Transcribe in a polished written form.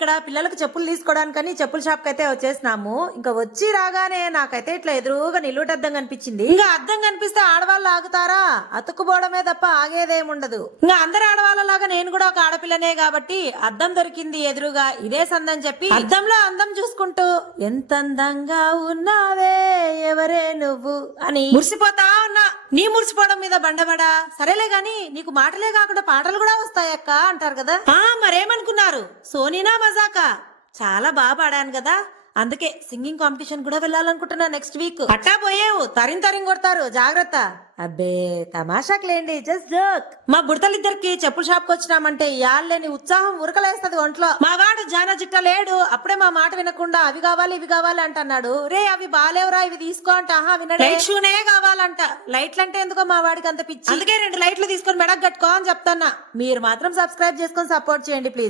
ఇక్కడ పిల్లలకు చెప్పులు తీసుకోవడానికని చెప్పుల షాప్ కి అయితే వచ్చేసినాము. ఇంకా వచ్చి రాగానే నాకైతే ఇట్లా ఎదురుగా నిలువుట అద్దం కనిపించింది. ఇంకా అద్దం కనిపిస్తే ఆడవాళ్ళు ఆగుతారా? అతుక్కుపోవడమే తప్ప ఆగేదేముండదు. ఇంకా అందరు ఆడవాళ్ళలాగా నేను కూడా ఒక ఆడపిల్లనే కాబట్టి అద్దం దొరికింది ఎదురుగా. ఇదే సందని చెప్పి అద్దంలో అందం చూసుకుంటూ ఎంత అందంగా ఉన్నావే ఎవరే నువ్వు అని మురిసిపోతా ఉన్నా. నీ మురిసిపోవడం మీద బండబడా సరేలే గాని నీకు మాటలే కాకుండా పాటలు కూడా వస్తాయక్క అంటారు కదా. మరేమనుకున్నారు, సోనీనా మజాకా? చాలా బాగా పాడాను కదా, అందుకే సింగింగ్ కాంపిటీషన్ కూడా వెళ్ళాలనుకుంటున్నా నెక్స్ట్ వీక్. పట్టా పోయేవు తరిం కొడతారు, జాగ్రత్త. అబ్బే తమాషాకులేండి, జస్ట్ జోక్. మా బుడతలిద్దరికి చెప్పుల షాప్ కి వచ్చినామంటే యాళ్ళేని ఉత్సాహం ఉరకలేస్తది ఒంట్లో. మా వాడు జానా చిట్ట లేడు, అప్పుడే మా మాట వినకుండా అవి కావాలి ఇవి కావాలి అంటున్నాడు. రే అవి బాలేవురా ఇవి తీసుకో అంట. వినడు. లైట్ షూనే కావాలంట. లైట్లు అంటే ఎందుకో మా వాడికి అంత పిచ్చి, అందుకే 2 లైట్లు తీసుకొని మెడకు కట్టుకో అని చెప్తాన్నా. మీరు మాత్రం సబ్స్క్రైబ్ చేసుకొని సపోర్ట్ చేయండి ప్లీజ్.